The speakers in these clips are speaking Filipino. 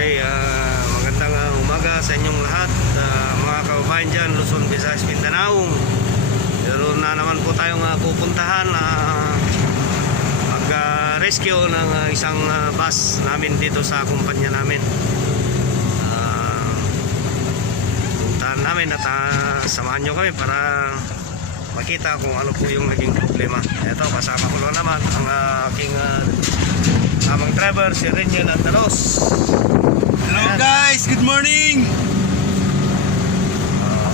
Okay, magandang umaga sa inyong lahat, mga kababayan dyan, Luzon, Visayas, Mindanao. Meron na naman po tayong pupuntahan mag-rescue ng isang bus namin dito sa kumpanya namin. Puntahan namin at samahan nyo kami para makita kung ano po yung naging problema. Ito, kasama ko na naman ang aking amang driver, si Reniel Andalos. Hello guys, good morning.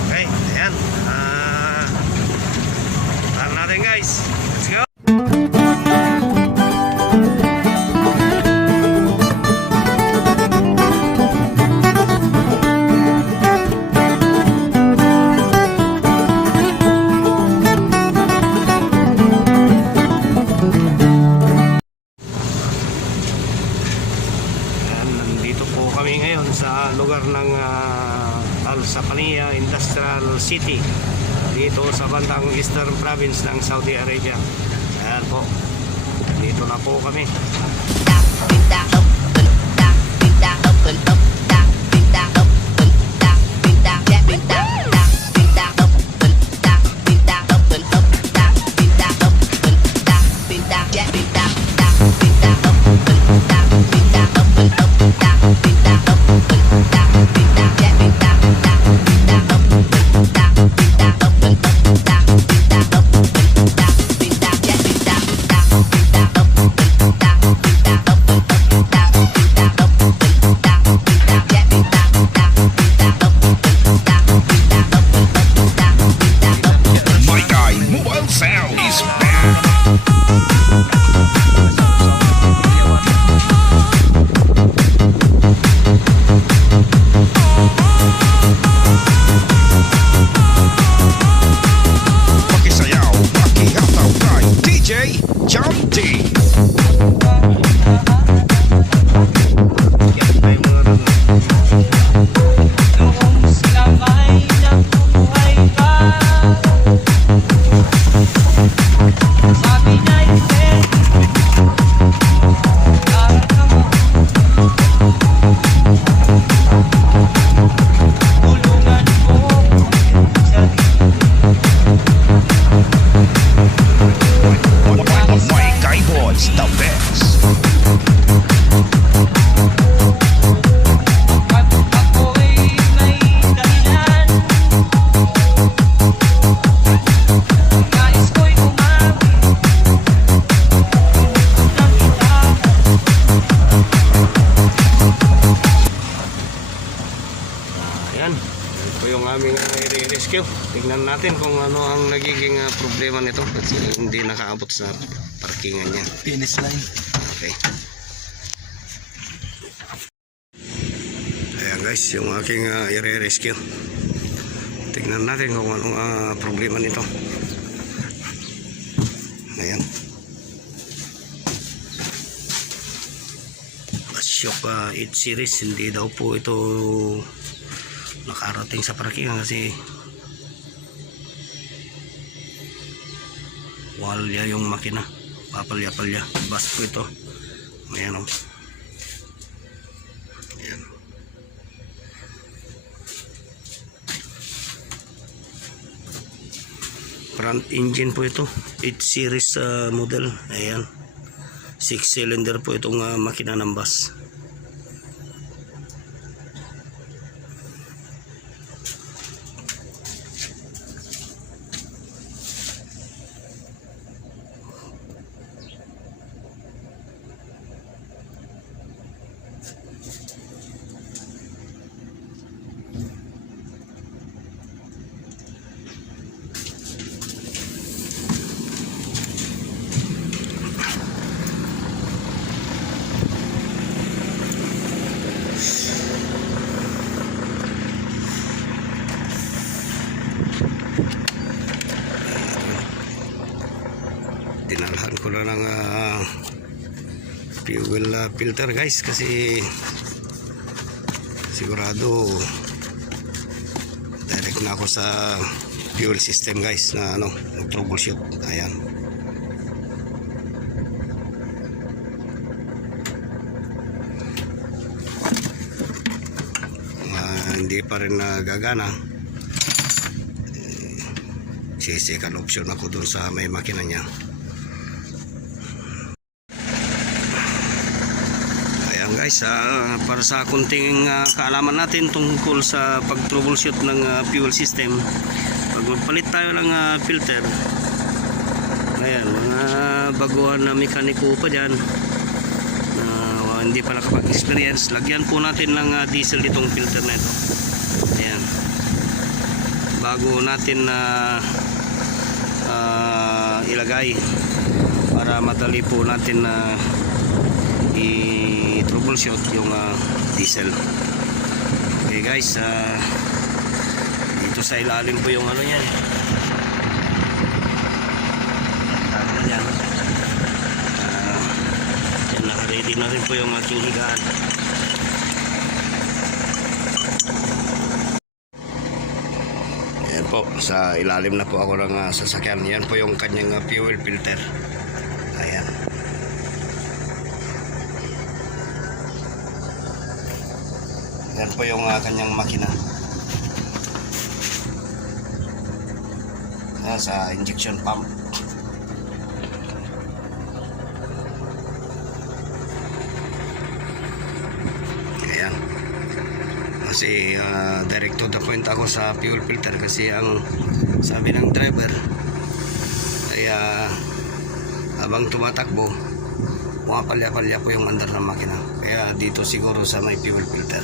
Okay, ayan. Tahan natin guys. Let's go. Kami ngayon sa lugar ng Al-Sapania Industrial City dito sa bandang Eastern Province ng Saudi Arabia. Ayan po, dito na po kami. Ito yung aming i-rescue. Tignan natin kung ano ang nagiging problema nito kasi hindi nakaabot sa parkingan niya. Finish line. Okay. Ayan guys, yung aking i-rescue. Tignan natin kung anong problema nito. Ayan. Ashok 8 series, hindi daw po ito nakarating sa parkingan kasi walya yung makina, papalya-palya. Bus po ito. Ayan o. Ayan. Front engine po ito, 8 series model. Ayan, 6 cylinder po itong makina ng bus. Dinalhan ko na ng fuel filter guys kasi sigurado direct na ako sa fuel system guys na mag-troubleshoot. Ayan. hindi pa rin gagana, second option ako dun sa may makina niya. Ayan guys, para sa kunting kaalaman natin tungkol sa pag-troubleshoot ng fuel system, pag magpalit tayo ng filter, ayan, mga baguhan na mekaniko pa dyan na hindi pa nakapag-experience, lagyan po natin ng diesel itong filter na ito. Ayan, bago natin ilagay para madali po natin i-troubleshoot yung diesel. Okay guys, dito sa ilalim po yung ano yan, yan, naka-ready na rin po yung aking higaan. Ayan po, sa ilalim na po ako ng sasakyan. Yan po yung kanyang fuel filter. Ayan. Yan po yung kanyang makina. Ayan, sa injection pump. Ayan. Kasi direct to the point ako sa fuel filter, kasi ang sabi ng driver ay habang tumatakbo pumapalya-palya po yung andar ng makina, kaya dito siguro sa may fuel filter.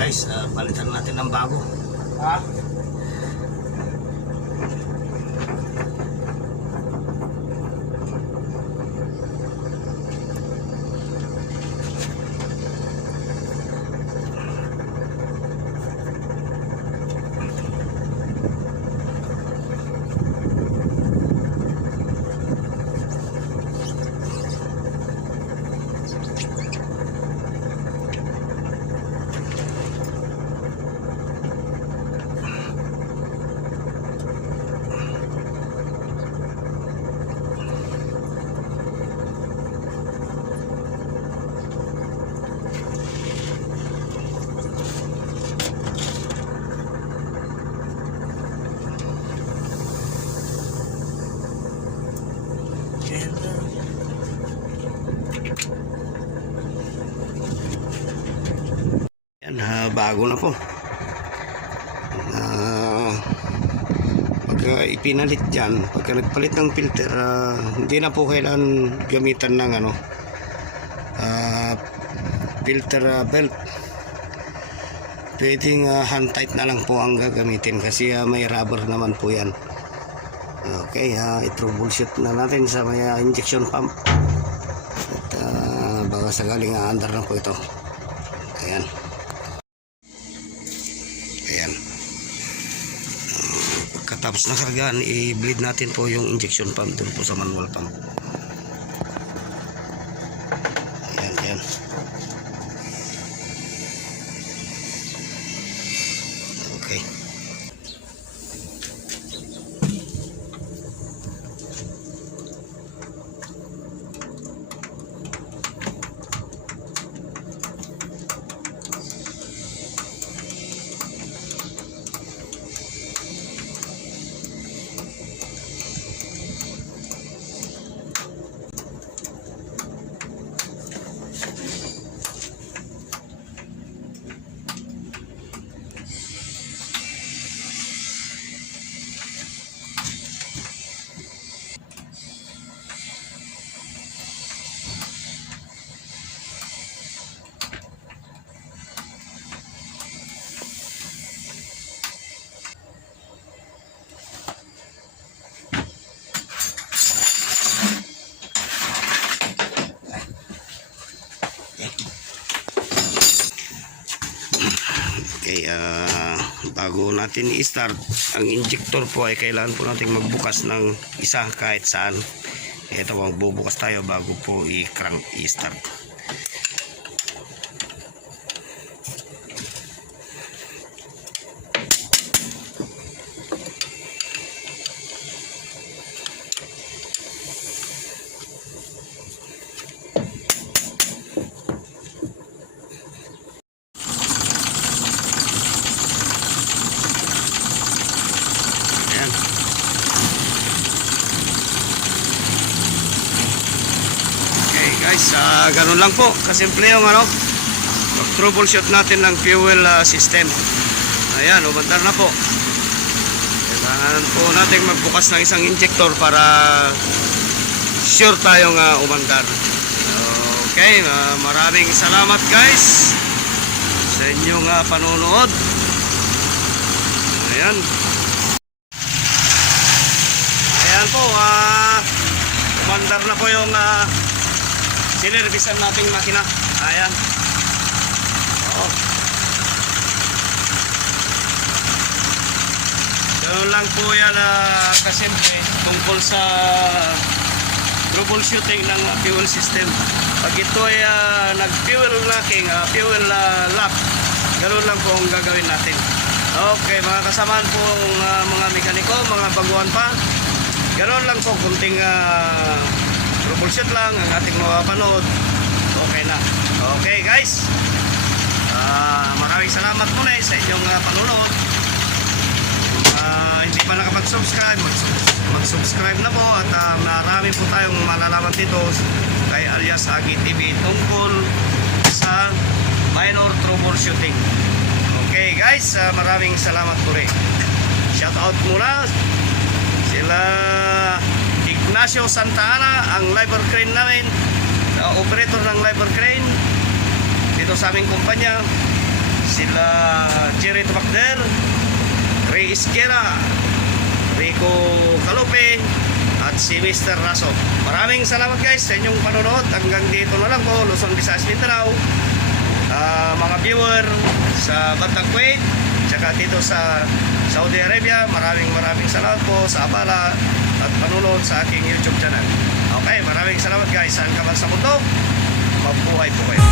Guys, palitan natin ng bago. Ha? Yan, bago na po. Pagka ipinalit dyan, pagka nagpalit ng filter, hindi na po kailangan gamitan ng filter belt. Pwedeng hand tight na lang po ang gagamitin, kasi may rubber naman po yan. Okay, i-troubleshoot na natin sa may injection pump. At baka sakaling under na po ito. Ayan. Ayan. Pagkatapos na kargaan, i-bleed natin po yung injection pump dun po sa manual pump. Ayan, ayan. Okay. bago natin i-start ang injector po ay kailangan po natin magbukas ng isa kahit saan. Ito, magbubukas tayo bago po i-crank i-start. Ayan. Okay guys, ganun lang po kasimple yung mag-troubleshoot natin ng fuel system. Ayan, umandar na po. Kailangan po natin magbukas ng isang injector para sure tayong umandar. Okay, maraming salamat guys sa inyong panonood. Ayan. Ayan po, umandar na po yung sinervisan nating makina. Ayan. Oo. Ganun lang po yan kasimple tungkol sa troubleshooting ng fuel system. Pag ito ay nag-fuel locking, fuel lock, ganun lang po ang gagawin natin. Okay, mga kasamaan po mga mekaniko, mga baguhan pa, ganoon lang po, kunting troubleshoot lang ang ating mapapanood. Okay na. Okay guys, maraming salamat muna sa inyong panonood. Hindi pa nakapag-subscribe, mag-subscribe na po. At marami po tayong malalaman dito kay alias Agi TV tungkol sa minor troubleshooting. Okay guys, maraming salamat po rin. Shout out muna sila Ignacio Santa Ana, ang lever crane namin, operator ng lever crane dito sa aming kumpanya. Sila Jerry Tubakder, Ray Isquera, Rico Calupe, at si Mr. Raso. Maraming salamat guys sa inyong panonood. Hanggang dito na lang po, Luzon, Visayas, Mindanao. Mga viewer sa Bandang Kuwait, tsaka dito sa Saudi Arabia, maraming salamat po sa abala at panonood sa aking YouTube channel. Okay, maraming salamat guys. Saan ka man sa mundo, mabuhay po kayo.